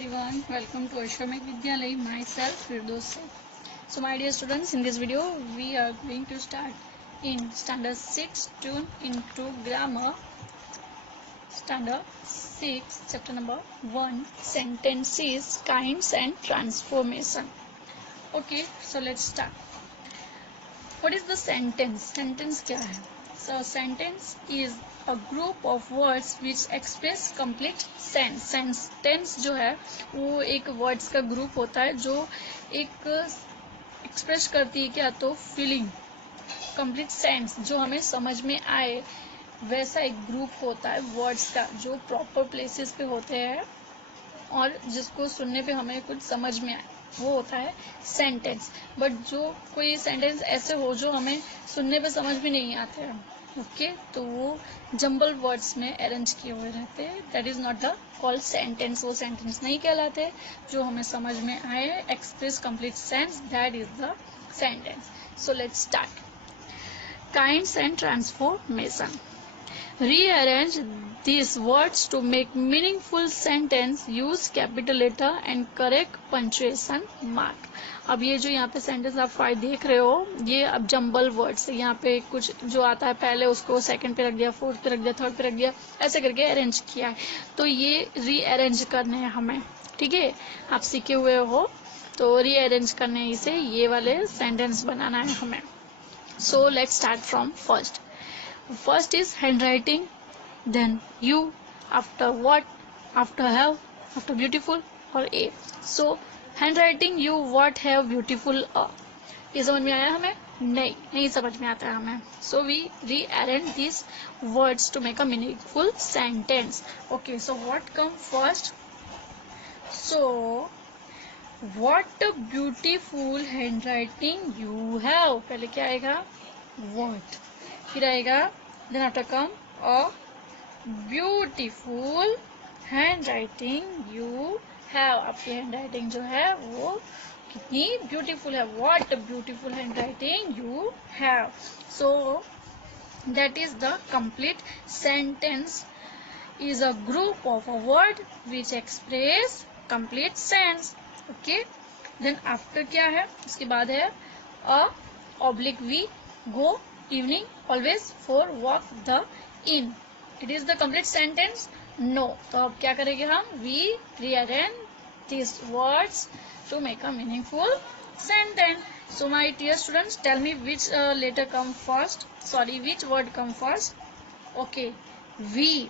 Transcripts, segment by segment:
everyone, welcome to Ashramik Vidyalay, myself Firdaus Sheikh. So my dear students, in this video we are going to start in standard 6 tune into grammar, standard 6 chapter number 1, sentences, kinds and transformation. Okay, so let's start. What is the sentence? Sentence क्या है? So sentence is a group of words which express complete sense. Sentence जो है वो एक words का group होता है जो एक express करती है क्या तो feeling, complete sense जो हमें समझ में आए वैसा एक group होता है words का जो proper places पे होते हैं और जिसको सुनने पे हमें कुछ समझ में आए वो होता है सेंटेंस. बट जो कोई सेंटेंस ऐसे हो जो हमें सुनने पे समझ भी नहीं आते हैं, ओके, तो वो जंबल वर्ड्स में अरेंज किए हुए रहते हैं. That is not the called sentence. वो सेंटेंस नहीं कहलाते. जो हमें समझ में आए, express complete sense, that is the sentence. So let's start. Kinds and transformation. Rearrange these words to make meaningful sentence. Use capital letter and correct punctuation mark. अब ये जो यहाँ पे सेंटेंस आप फाइल देख रहे हो ये अब जंबल वर्ड्स है. यहाँ पे कुछ जो आता है पहले उसको सेकंड पे रख दिया, फोर्थ पे रख दिया, थर्ड पे रख दिया, ऐसे करके अरेंज किया है. तो ये रीअरेंज करने हैं हमें. ठीक है, आप सीखे हुए हो तो रीअरेंज करने इसे ये वाले सेंटेंस बनाना है हमें. So let's start from first. First is handwriting, then you, after what, after have, after beautiful और a. So handwriting, you, what, have, beautiful a. ये समझ में आया हमें? नहीं समझ में आता है हमें. So we rearrange these words to make a meaningful sentence. Okay, so what come first? So what a beautiful handwriting you have. पहले क्या आएगा? What. फिर आएगा then after come a beautiful handwriting you have. आपकी handwriting जो है वो कितनी beautiful है. What a beautiful handwriting you have. So that is the complete sentence. Is a group of a word which express complete sense. Okay, then after क्या है? उसके बाद है a oblique we go evening always for walk the in. It is the complete sentence. No. तो अब क्या करेंगे हम? We rearrange these words to make a meaningful sentence. So my dear students, tell me which letter come first. Sorry, which word come first? Okay, we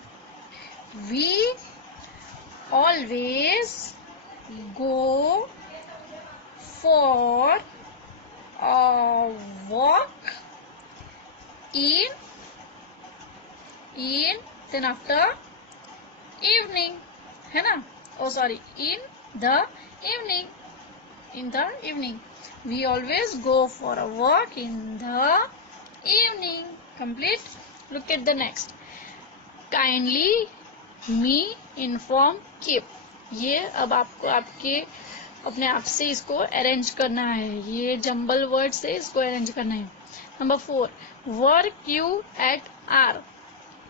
always go for a walk in then after evening है ना. Oh sorry, in the evening we always go for a walk in the evening. Complete. Look at the next. Kindly me inform keep. ये अब आपको आपके अपने आप से इसको अरेंज करना है. ये जंबल वर्ड से इसको अरेंज करना है. Number 4, work you at are.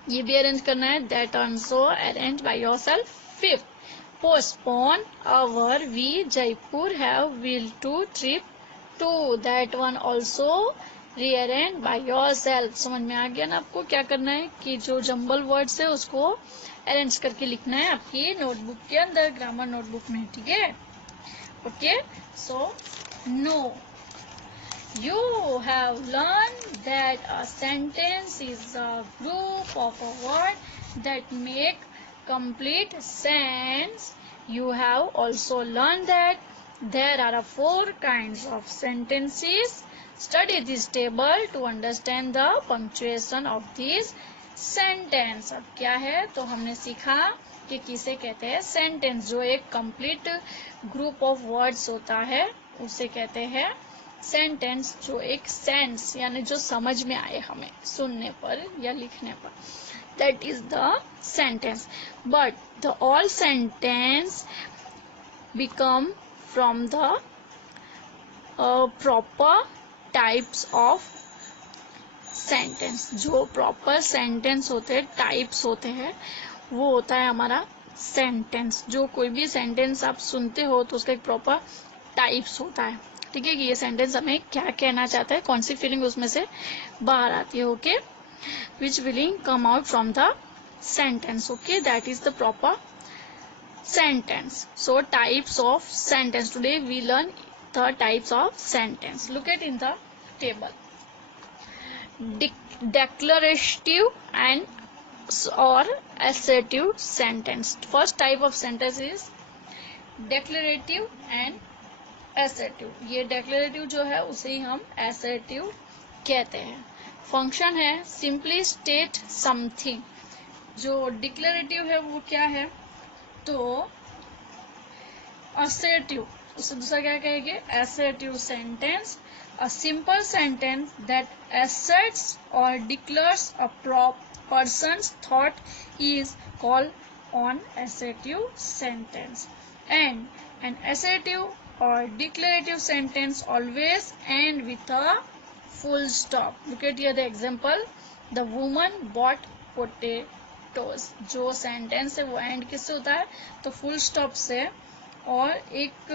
ये भी अरेंज करना है. That also arrange by yourself. 5, postpone our we Jaipur have will to trip to. That one also rearrange by yourself. समझ में आ गया ना आपको क्या करना है कि जो जंबल वर्ड्स है उसको अरेंज करके लिखना है आपकी नोटबुक के अंदर, ग्रामर नोटबुक में. ठीक है, okay. So no, you have learned that a sentence is a group of a word that make complete sense. You have also learned that there are 4 kinds of sentences. Study this table to understand the punctuation of these sentence. अब क्या है तो हमने सीखा कि किसे कहते हैं सेंटेंस. जो एक कंप्लीट ग्रुप ऑफ वर्ड्स होता है उसे कहते हैं सेंटेंस. जो एक सेंस यानी जो समझ में आए हमें सुनने पर या लिखने पर, that is the sentence. But the all sentence become from the proper types of sentence. जो प्रॉपर सेंटेंस होते हैं, टाइप्स होते हैं, वो होता है हमारा सेंटेंस। जो कोई भी सेंटेंस आप सुनते हो तो उसका एक प्रॉपर टाइप्स होता है, ठीक है, कि ये सेंटेंस हमें क्या कहना चाहता है, कौन सी फीलिंग उसमें से बाहर आती है, okay, which feeling come out from the sentence, okay, that is the proper sentence. So types of sentence, today we learn the types of sentence. Look at in the table, declarative and or assertive sentence. First type of sentence is declarative and assertive. ये declarative जो है उसे ही हम assertive कहते हैं। Function है simply state something। जो declarative है वो क्या है, तो असर्टिव, उससे दूसरा क्या कहेंगे, assertive sentence, a simple sentence that asserts or declares a person's thought is called an assertive sentence. And an assertive or declarative sentence always end with a full stop. Look at here the example, the woman bought potatoes. जो sentence है वो and किससे होता है, तो full stop से, और एक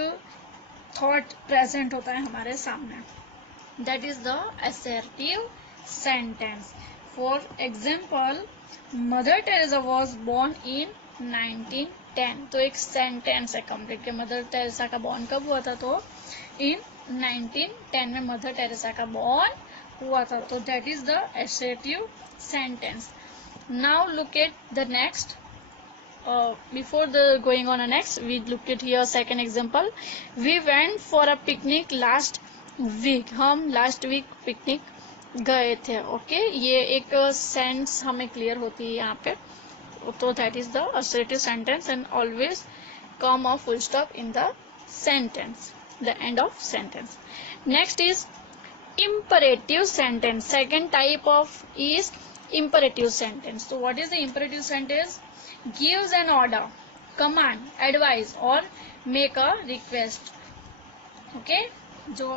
थॉट प्रेजेंट होता है हमारे सामने, that is the assertive sentence. For example, mother Teresa was born in 1910। तो एक सेंटेंस है कंप्लीट के मदर टेरेसा का बॉर्न कब हुआ था, तो इन 1910 में मदर टेरेसा का बॉर्न हुआ था, तो that is the assertive sentence. Now look at the next. Before the going on a next, we looked at here second example. We went for a picnic last week. हम last week picnic गए थे, okay, ये एक sense हमें clear होती है यहाँ पे, तो that is the assertive sentence and always come a full stop in the sentence, the end of sentence. Next is imperative sentence. Second type of is imperative sentence. So what is the imperative sentence? Gives an order, command, advice or make a request. Okay, जो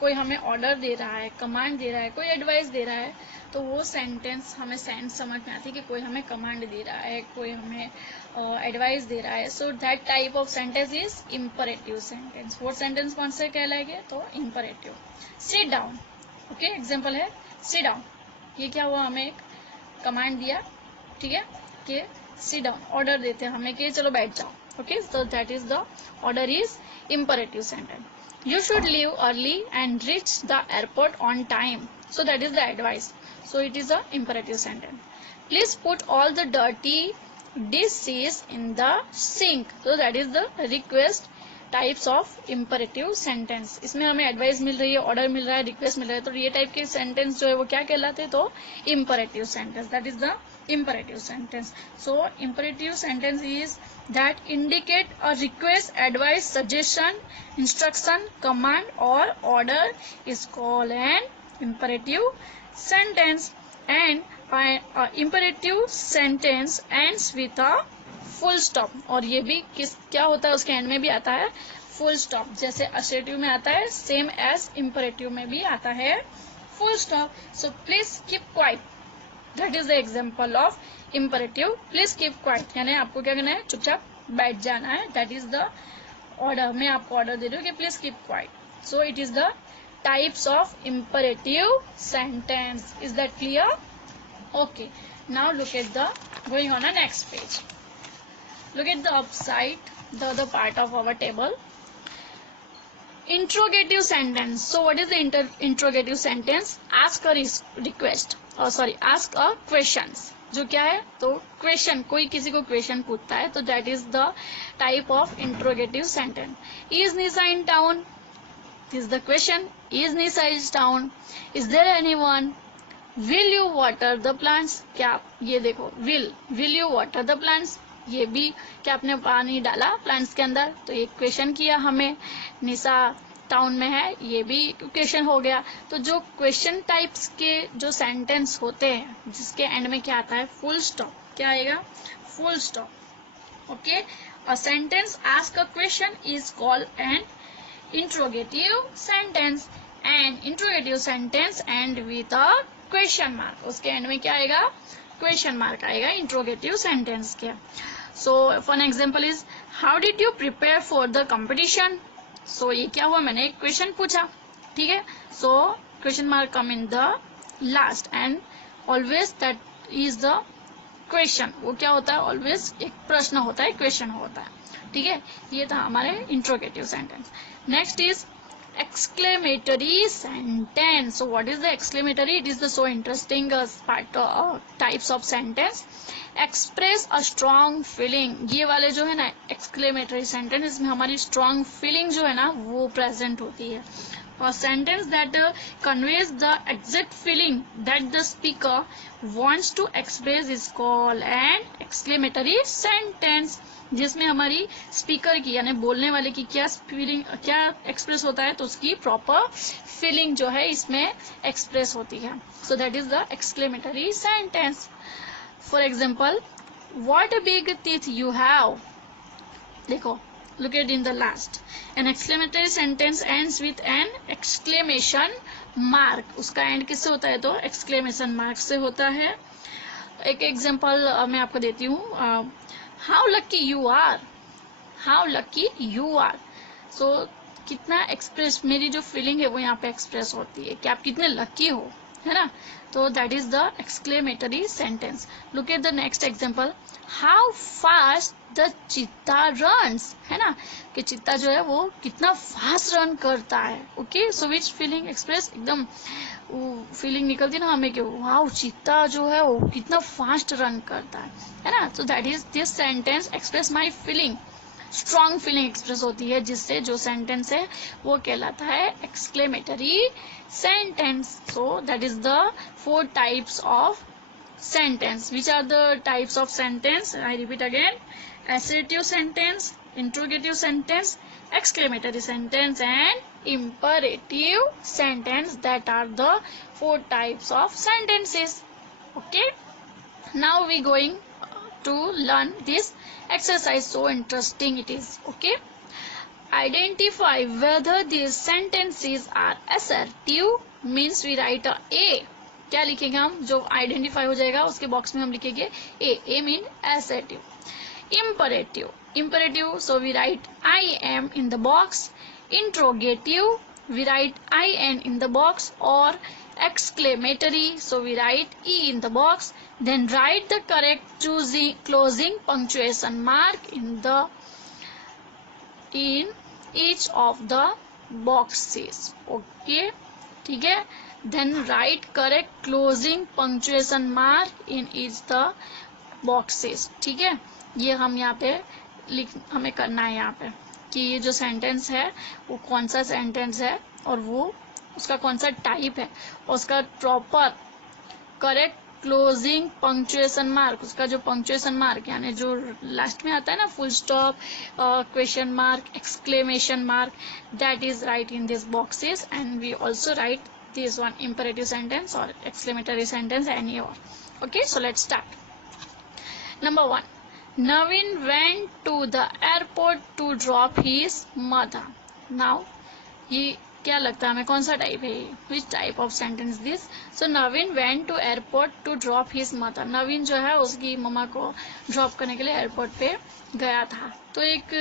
कोई हमें order दे रहा है, command दे रहा है, कोई advice दे रहा है, तो वो सेंटेंस हमें सेंस समझ में आती है कि कोई हमें कमांड दे रहा है, कोई हमें एडवाइस दे रहा है। So that type of sentence is imperative sentence. वो सेंटेंस कौन से कहलाएंगे, तो imperative. Sit down, okay, example है सिट डाउन, ये क्या हुआ, हमें एक कमांड दिया, ठीक है, कि सिट डाउन, ऑर्डर देते हैं हमें कि चलो बैठ जाओ, okay, so that is the order is imperative sentence. You should leave early and reach the airport on time. So that is the advice. So it is a imperative sentence. Please put all the dirty dishes in the sink. So that is the request types of imperative sentence. इसमें हमें advice मिल रही है, order मिल रहा है, request मिल रहा है, तो ये टाइप के सेंटेंस जो है वो क्या कहलाते हैं, तो imperative sentence. That is the imperative sentence. So imperative sentence is that indicate a request, advice, suggestion, instruction, command or order is called an imperative sentence. And imperative sentence ends with a full stop. और ये भी क्या होता है, उसके and में भी आता है full stop, जैसे assertive में आता है, same as imperative में भी आता है full stop. So please keep quiet. That is the example of imperative. Please keep quiet. यानी आपको क्या करना है, चुपचाप बैठ जाना है. That is the order. मैं आपको ऑर्डर दे रही हूँ कि please keep quiet. So it is the types of imperative sentence. Is that clear? Okay. Now look at the going on a next page. Look at the upside, the other part of our table. Interrogative sentence. So what is the interrogative sentence? Ask a request. Ask a questions. जो क्या है, तो question, कोई किसी को question पूछता है, तो that is the type of interrogative sentence. Is Nisha in town? This the question. Is Nisha is town? Is there anyone? Will you water the plants? क्या, ये देखो, will you water the plants, ये भी क्या आपने पानी डाला प्लांट्स के अंदर, तो ये क्वेश्चन किया हमें. निशा टाउन में है, ये भी क्वेश्चन हो गया. तो जो क्वेश्चन टाइप्स के जो सेंटेंस होते हैं जिसके एंड में क्या आता है, फुल स्टॉप. क्या आएगा, full stop. Okay, a sentence ask a question is called an interrogative sentence. And interrogative sentence and with a question mark. उसके एंड में क्या आएगा, क्वेश्चन मार्क आएगा इंट्रोगेटिव सेंटेंस के. So one example is, how did you prepare for the competition? So ये क्या हुआ, मैंने एक क्वेश्चन पूछा, ठीक है. So question mark come in the last and always that is the question. वो क्या होता है, ऑलवेज एक प्रश्न होता है, क्वेश्चन होता है, ठीक है. ये था हमारे interrogative sentence. Next is exclamatory sentence. So what is the exclamatory? It is the so interesting part types of sentence. Express a strong feeling. ये वाले जो है ना exclamatory sentence, इसमें हमारी strong feeling जो है ना वो present होती है. A sentence that conveys the exact feeling that the speaker wants to express is called an exclamatory sentence. जिसमें हमारी स्पीकर की यानी बोलने वाले की क्या फीलिंग, क्या एक्सप्रेस होता है, तो उसकी प्रॉपर फीलिंग जो है इसमें एक्सप्रेस होती है. So that is the exclamatory sentence. For example, what big teeth you have. देखो, look at in the last, an exclamatory sentence ends with an exclamation mark. उसका एंड किससे होता है, तो exclamation mark से होता है. एक एग्जांपल मैं आपको देती हूँ. How lucky you are. How lucky you are. So कितना एक्सप्रेस, मेरी जो फीलिंग है वो यहाँ पे एक्सप्रेस होती है कि आप कितने लकी हो, है ना. तो that is the exclamatory sentence. Look at the next example. How fast the चीता रन्स. है ना, कि चीता जो है वो कितना फास्ट रन करता है. ओके, सो विच फीलिंग एक्सप्रेस, एकदम फीलिंग निकलती ना हमें कि वाओ चीता जो है वो कितना फास्ट रन करता है ना. तो that is this sentence express my feeling. Strong feeling express होती है, जिससे जो सेंटेंस है वो कहलाता है exclamatory sentence. So that is the 4 types of sentence. Which are the types of sentence? I repeat again: assertive sentence, interrogative sentence, exclamatory sentence, and imperative sentence. That are the 4 types of sentences. Okay, now we going to learn this exercise. So interesting it is. Okay, identify whether these sentences are assertive. Means we write a. क्या लिखेंगे हम, जो identify हो जाएगा उसके box में हम लिखेंगे A. A mean assertive. Imperative. Imperative, so we write I M in the box. Interrogative, we write I N in the box. और exclamatory, so we write E in the box. Then write the correct closing punctuation mark in each of the boxes. Okay, ठीक है. Then write correct closing punctuation mark in each the boxes. ठीक है, ये हम यहाँ पे हमें करना है यहाँ पे कि ये जो सेंटेंस है वो कौन सा सेंटेंस है और वो उसका कौन सा टाइप है, और उसका proper correct closing punctuation mark, उसका जो पंक्चुएशन मार्क यानी जो लास्ट में आता है ना, full stop, question mark, exclamation mark, that is write in this boxes. And we also write this one imperative sentence or exclamatory sentence, any or. Okay, so let's start. Number 1, Naveen went to the airport to drop his mother. Now ये क्या लगता है हमें, कौन सा type है, which type of sentence this? So Naveen went to airport to drop his mother. नवीन जो है उसकी मम्मा को ड्रॉप करने के लिए एयरपोर्ट पे गया था. तो एक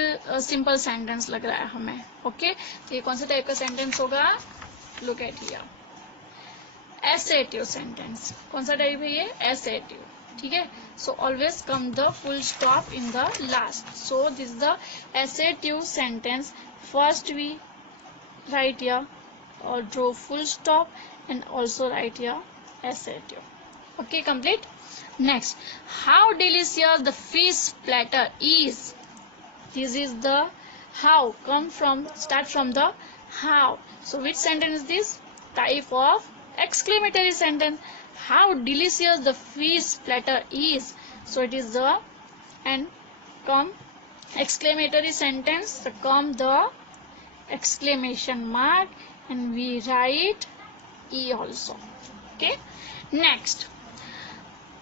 सिंपल सेंटेंस लग रहा है हमें. ओके, तो ये कौन सा टाइप का सेंटेंस होगा, look at here. Assertive sentence. कौन सा टाइप है ये, एसेटिव. ठीक है, so always come the full stop in the last. So this the assertive sentence. First we write here और draw full stop and also write here assertive. Okay, complete. Next, how delicious the fish platter is. This is the how, come from, start from the how. So which sentence is this, type of exclamatory sentence. How delicious the fish platter is. So it is the, and come exclamatory sentence, so come the exclamation mark and we write E also. Okay, next,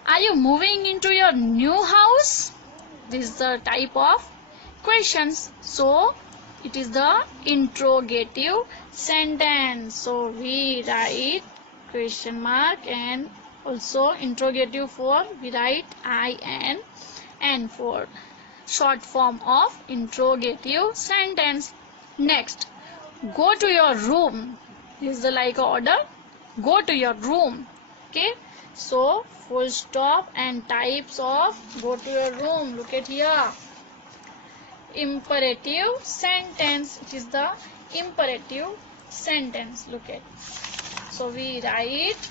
are you moving into your new house? This is the type of questions. So it is the interrogative sentence. So we write question mark and also interrogative for we write I N, and for short form of interrogative sentence. Next, go to your room. This is the like order. Go to your room. Okay. So full stop and types of go to your room. Look at here. Imperative sentence. It is the imperative sentence. Look at. So we write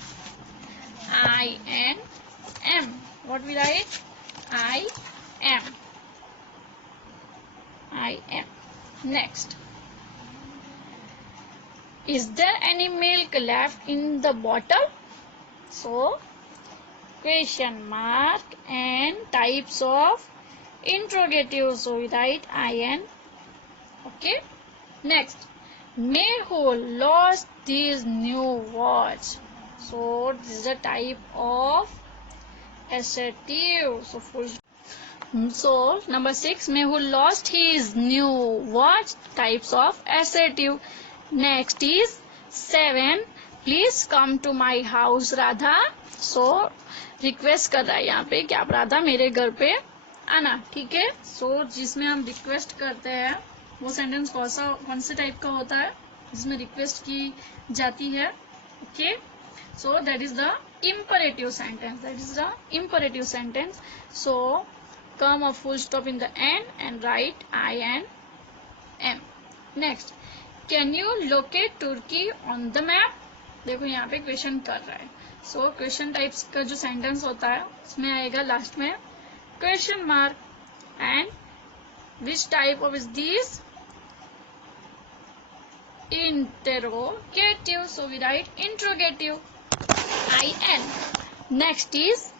I and am. What we write? I am. I am. Next. Is there any milk left in the bottle? So, question mark and types of interrogative. So, we write I-N. Okay. Next. May who lost this new watch? So, this is a type of assertive. So, full. So, number 6. May who lost his new watch? Types of assertive. Next is 7. Please come to my house, Radha. So request कर रहा है यहाँ पे कि आप राधा मेरे घर पे आना. ठीक है. सो जिसमें हम रिक्वेस्ट करते हैं वो सेंटेंस कौन से टाइप का होता है जिसमें रिक्वेस्ट की जाती है. Okay. So that is the imperative sentence. That is the imperative sentence. So come a full stop in the end and write I and am. Next. Can you locate Turkey on the map? देखो यहाँ पे question कर रहा है. So question types का जो sentence होता है उसमें आएगा लास्ट में question mark and which type of is this interrogative. So we write interrogative. I-N. Next is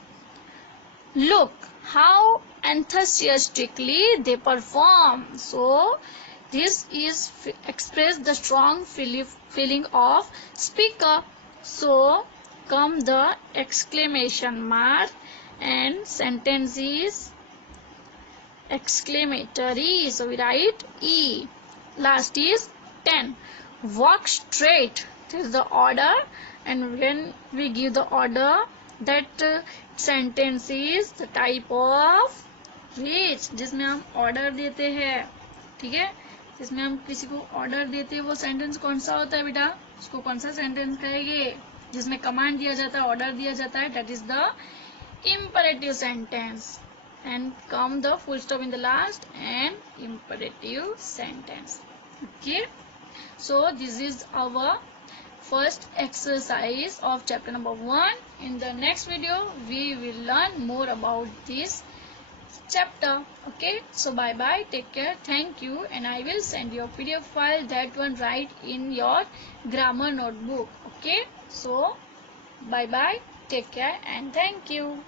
look how enthusiastically they perform. So this is express the strong feeling of speaker. So come the exclamation mark and sentence is exclamatory. So we write E. Last is 10. Walk straight. This is the order, and when we give the order, that sentence is the type of which. जिसमें हम order देते हैं. ठीक है. जिसमें हम किसी को ऑर्डर देते हैं वो सेंटेंस कौन सा होता है बेटा? उसको कौन सा सेंटेंस कहेंगे? जिसमें कमांड दिया जाता है, ऑर्डर दिया जाता है, that is the imperative sentence. And come the full stop in the last and imperative sentence. Okay. So this is our first exercise of chapter number 1. In the next video we will learn more about this chapter. Okay, so bye bye, take care, thank you, and I will send you a PDF file, that one write in your grammar notebook. Okay, so bye bye, take care and thank you.